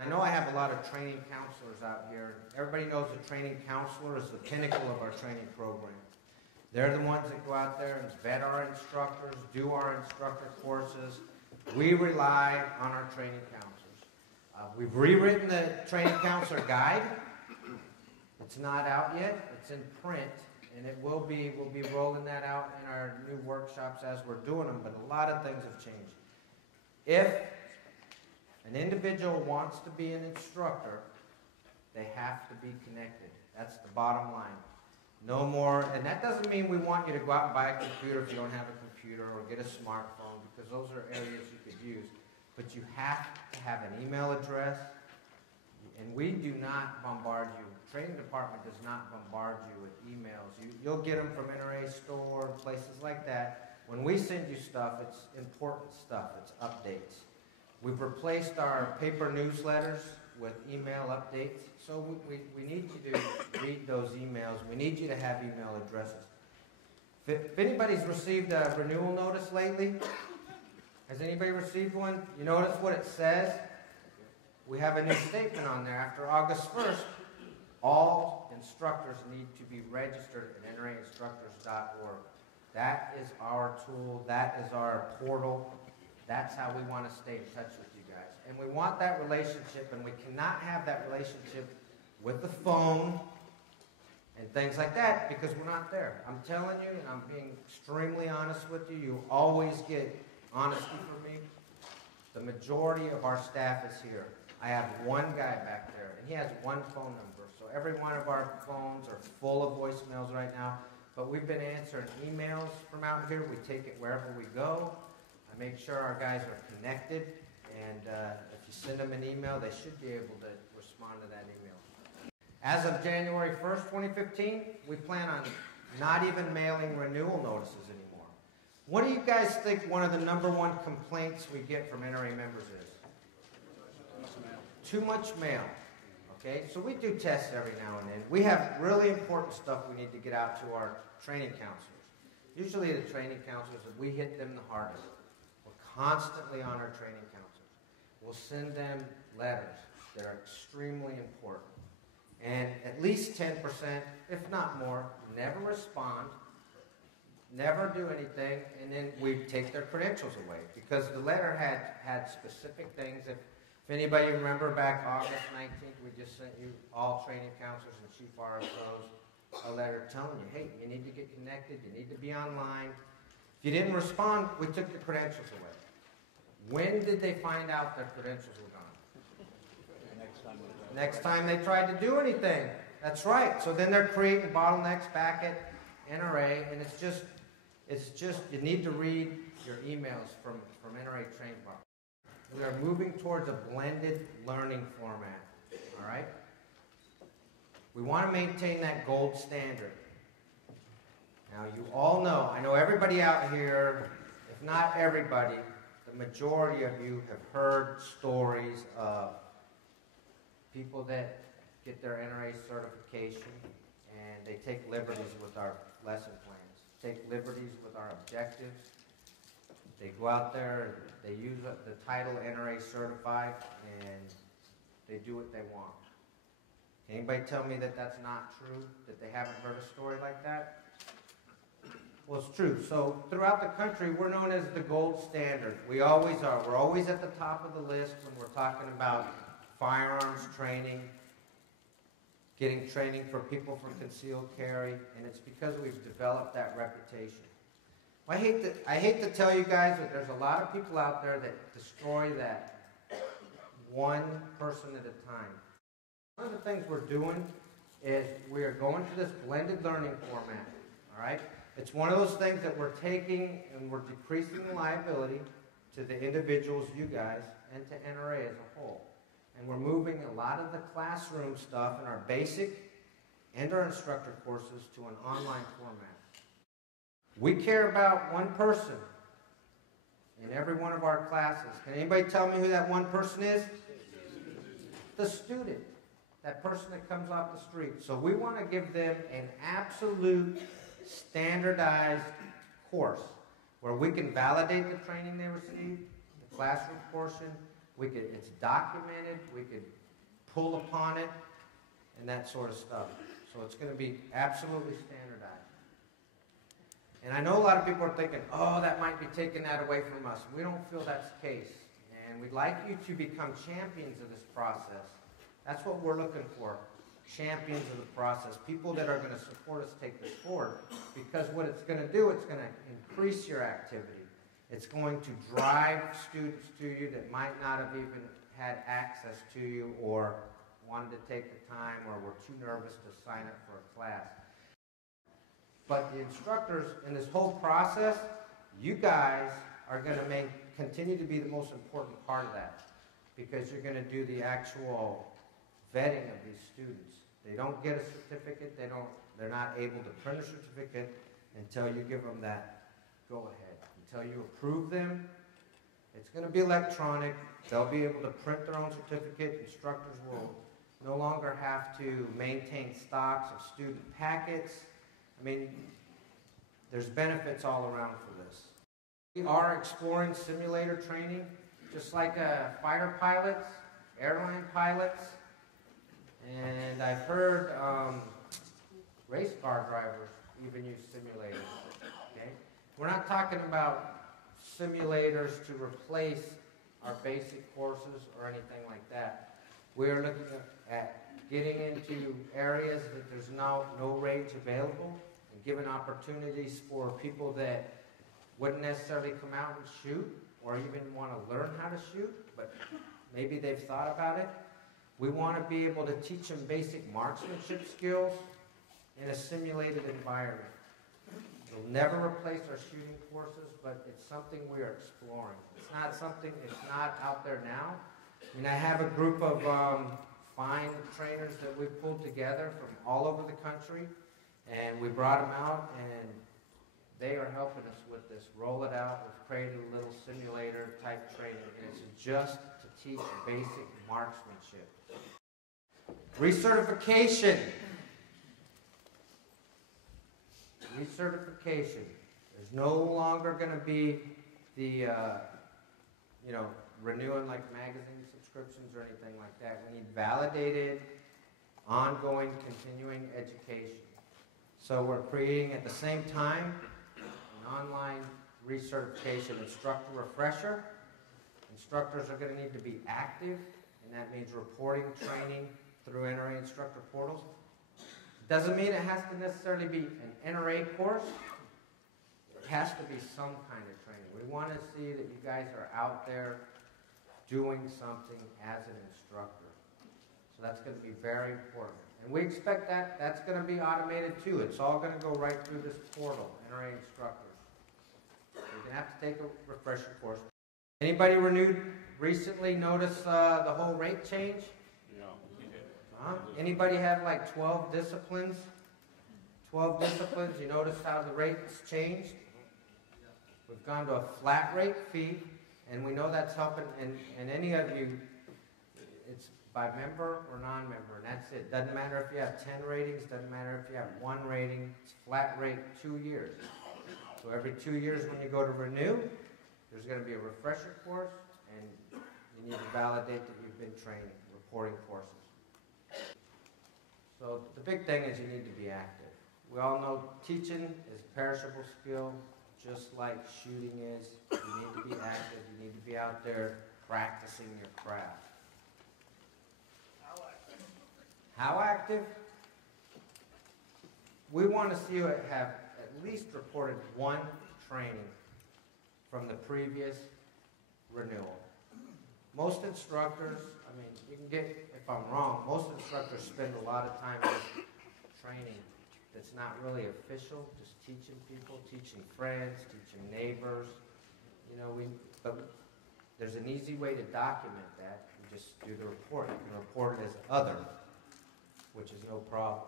I know I have a lot of training counselors out here. Everybody knows the training counselor is the pinnacle of our training program. They're the ones that go out there and vet our instructors, do our instructor courses. We rely on our training counselors. We've rewritten the training counselor guide. It's not out yet. It's in print, and we'll be rolling that out in our new workshops as we're doing them, but a lot of things have changed. If an individual wants to be an instructor, they have to be connected. That's the bottom line. No more, and that doesn't mean we want you to go out and buy a computer if you don't have a computer, or get a smartphone, because those are areas you could use. But you have to have an email address, and we do not bombard you. The training department does not bombard you with emails. You'll get them from NRA store and places like that. When we send you stuff, it's important stuff. It's updates. We've replaced our paper newsletters with email updates. So we need you to read those emails. We need you to have email addresses. If anybody's received a renewal notice lately, has anybody received one? You notice what it says? We have a new statement on there. After August 1st, all instructors need to be registered at nrainstructors.org. That is our tool. That is our portal. That's how we want to stay in touch with you guys. And we want that relationship, and we cannot have that relationship with the phone and things like that because we're not there. I'm telling you, and I'm being extremely honest with you, you always get honesty from me. The majority of our staff is here. I have one guy back there, and he has one phone number. So every one of our phones are full of voicemails right now. But we've been answering emails from out here. We take it wherever we go. I make sure our guys are connected. And if you send them an email, they should be able to respond to that email. As of January 1st, 2015, we plan on not even mailing renewal notices anymore. What do you guys think one of the #1 complaints we get from NRA members is? Too much mail. Okay, so we do tests every now and then. We have really important stuff we need to get out to our training counselors. Usually the training counselors, we hit them the hardest. We're constantly on our training counselors. We'll send them letters that are extremely important. And at least 10%, if not more, never respond, never do anything, and then we take their credentials away. Because the letter had specific things. If anybody remember back August 19th, we just sent you, all training counselors and chief RSOs, a letter telling you, hey, you need to get connected, you need to be online. If you didn't respond, we took the credentials away. When did they find out their credentials were gone? Next time they tried to do anything. That's right. So then they're creating bottlenecks back at NRA, and it's just you need to read your emails from NRA training department. We are moving towards a blended learning format. All right? We want to maintain that gold standard. Now, you all know, I know everybody out here, if not everybody, the majority of you have heard stories of people that get their NRA certification and they take liberties with our lesson plans, take liberties with our objectives. They go out there, they use the title NRA Certified, and they do what they want. Can anybody tell me that that's not true, that they haven't heard a story like that? Well, it's true. So throughout the country, we're known as the gold standard. We always are. We're always at the top of the list when we're talking about firearms training, getting training for people for concealed carry, and it's because we've developed that reputation. I hate to tell you guys that there's a lot of people out there that destroy that one person at a time. One of the things we're doing is we are going to this blended learning format, all right? It's one of those things that we're taking and we're decreasing the liability to the individuals, you guys, and to NRA as a whole. And we're moving a lot of the classroom stuff in our basic and our instructor courses to an online format. We care about one person in every one of our classes. Can anybody tell me who that one person is? The student. That person that comes off the street. So we want to give them an absolute standardized course where we can validate the training they received, the classroom portion. it's documented, we could pull upon it, and that sort of stuff. So it's going to be absolutely standardized. And I know a lot of people are thinking, oh, that might be taking that away from us. We don't feel that's the case. And we'd like you to become champions of this process. That's what we're looking for, champions of the process, people that are going to support us take this forward. Because what it's going to do, it's going to increase your activity. It's going to drive students to you that might not have even had access to you or wanted to take the time or were too nervous to sign up for a class. But the instructors in this whole process, you guys are going to continue to be the most important part of that, because you're going to do the actual vetting of these students. They don't get a certificate. They're not able to print a certificate until you give them that go-ahead. Until you approve them, it's going to be electronic. They'll be able to print their own certificate. Instructors will no longer have to maintain stocks of student packets. I mean, there's benefits all around for this. We are exploring simulator training, just like fighter pilots, airline pilots, and I've heard race car drivers even use simulators. Okay? We're not talking about simulators to replace our basic courses or anything like that. We're looking at getting into areas that there's no range available, and giving opportunities for people that wouldn't necessarily come out and shoot or even want to learn how to shoot, but maybe they've thought about it. We want to be able to teach them basic marksmanship skills in a simulated environment. It'll never replace our shooting courses, but it's something we are exploring. It's not out there now. I mean, I have a group of fine trainers that we've pulled together from all over the country, and we brought them out, and they are helping us with this. Roll it out. We've created a little simulator type training, and it's just to teach basic marksmanship. Recertification. Recertification. There's no longer going to be the, renewing like magazine subscriptions or anything like that. We need validated, ongoing, continuing education. So we're creating at the same time an online recertification instructor refresher. Instructors are going to need to be active, and that means reporting, training through NRA instructor portals. Doesn't mean it has to necessarily be an NRA course. It has to be some kind of training. We want to see that you guys are out there doing something as an instructor. So that's going to be very important. And we expect that's going to be automated too. It's all going to go right through this portal, NRA instructors. You're going to have to take a refresher course. Anybody renewed recently notice the whole rate change? Anybody have like 12 disciplines? 12 disciplines, you notice how the rates changed? We've gone to a flat rate fee, and we know that's helping, and any of you, it's by member or non-member, and that's it. Doesn't matter if you have 10 ratings, doesn't matter if you have 1 rating, it's flat rate 2 years. So every 2 years when you go to renew, there's going to be a refresher course, and you need to validate that you've been training, reporting courses. So the big thing is you need to be active. We all know teaching is a perishable skill, just like shooting is. You need to be active. You need to be out there practicing your craft. How active? We want to see you have at least reported 1 training from the previous renewal. Most instructors, I mean, you can get, if I'm wrong, most instructors spend a lot of time just training that's not really official, just teaching people, teaching friends, teaching neighbors. But there's an easy way to document that. You just do the report. You can report it as other, which is no problem.